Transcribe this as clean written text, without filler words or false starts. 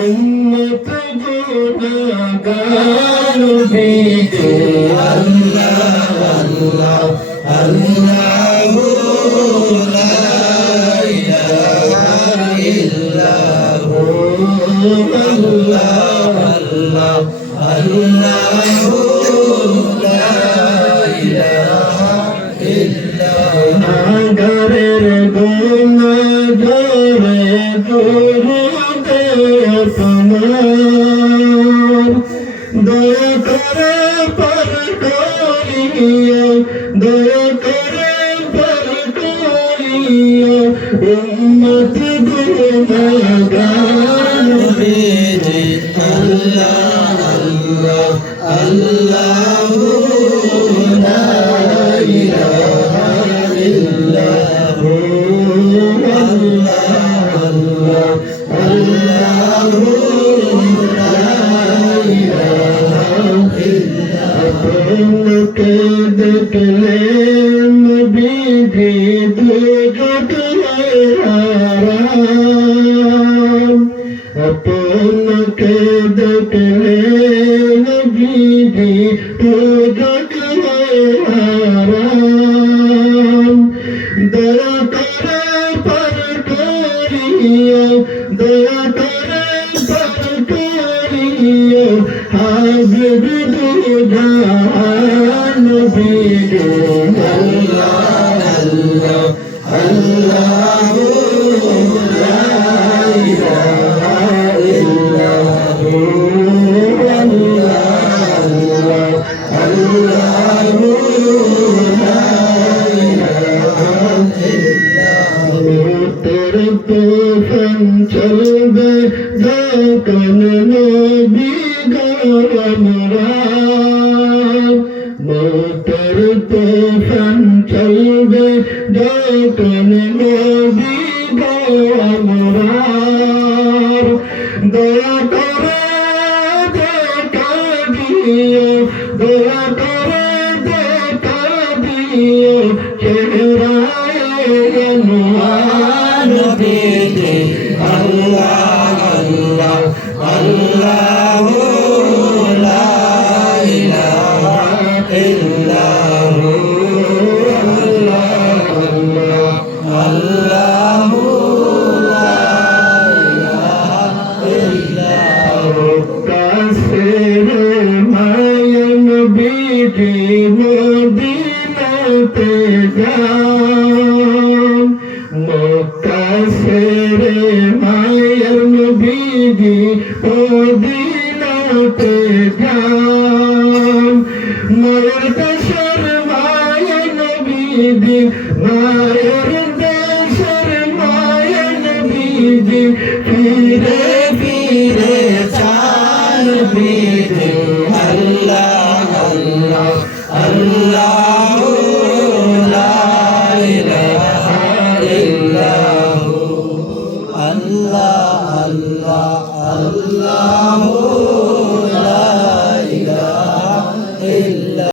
উম্মত গুনাহগার বিদে আল্লাহ আল্লাহ আল্লাহু লা ইলাহা ইল্লাহু আল্লাহ আল্লাহ আল্লাহু লা ইলাহা ইল্লাহু ঘরের গুনাহগারে দুরুদে তোমার দয়া করে পার করিও দয়া করে পার করিও উম্মত গুনাহগার বিদে আল্লাহ আল্লাহ আল্লাহু লা ইলাহা ইল্লাহু আল্লাহ আল্লাহ আল্লাহু লা ইলাহা ইল্লাহু আপনাকে দেখলে নবীজি দুজক হারাম আপনাকে দেখলে নবীজি দুজক হারাম দয়া করে পার করিও দয়া করে পার করিও হাবিব দুজাহান নবীজি আল্লাহ আল্লাহ আল্লাহু লা ইলাহা ইল্লাহু আল্লাহ আল্লাহ আল্লাহু লা ইলাহা ইল্লাহু তোর তুফান চলবে যখন নবী আমরা মোটর তুফান চলবে যখন নবী আমরা দয়া করে দেখা দিও দয়া করে দেখা দিও চেহারায় আনোয়ার বিদে আল্লাহ আল্লাহ আল্লাহু লা ইলাহা ইল্লাহু আল্লাহ আল্লাহ আল্লাহু লা ইলাহা ইল্লাহু কাসের মায়ান বিধি মদিনাতে যান মক্কাসের মায়ান বিধি মদিনাতে যান মায়ের দেশের মায়ান বিধি মায়ের দেশের মায়ান বিধি ফিরে ফিরে চান বিধি আল্লাহ আল্লাহ আল্লাহু লা ইলাহা ইল্লাহু আল্লাহ আল্লাহ আল্লাহু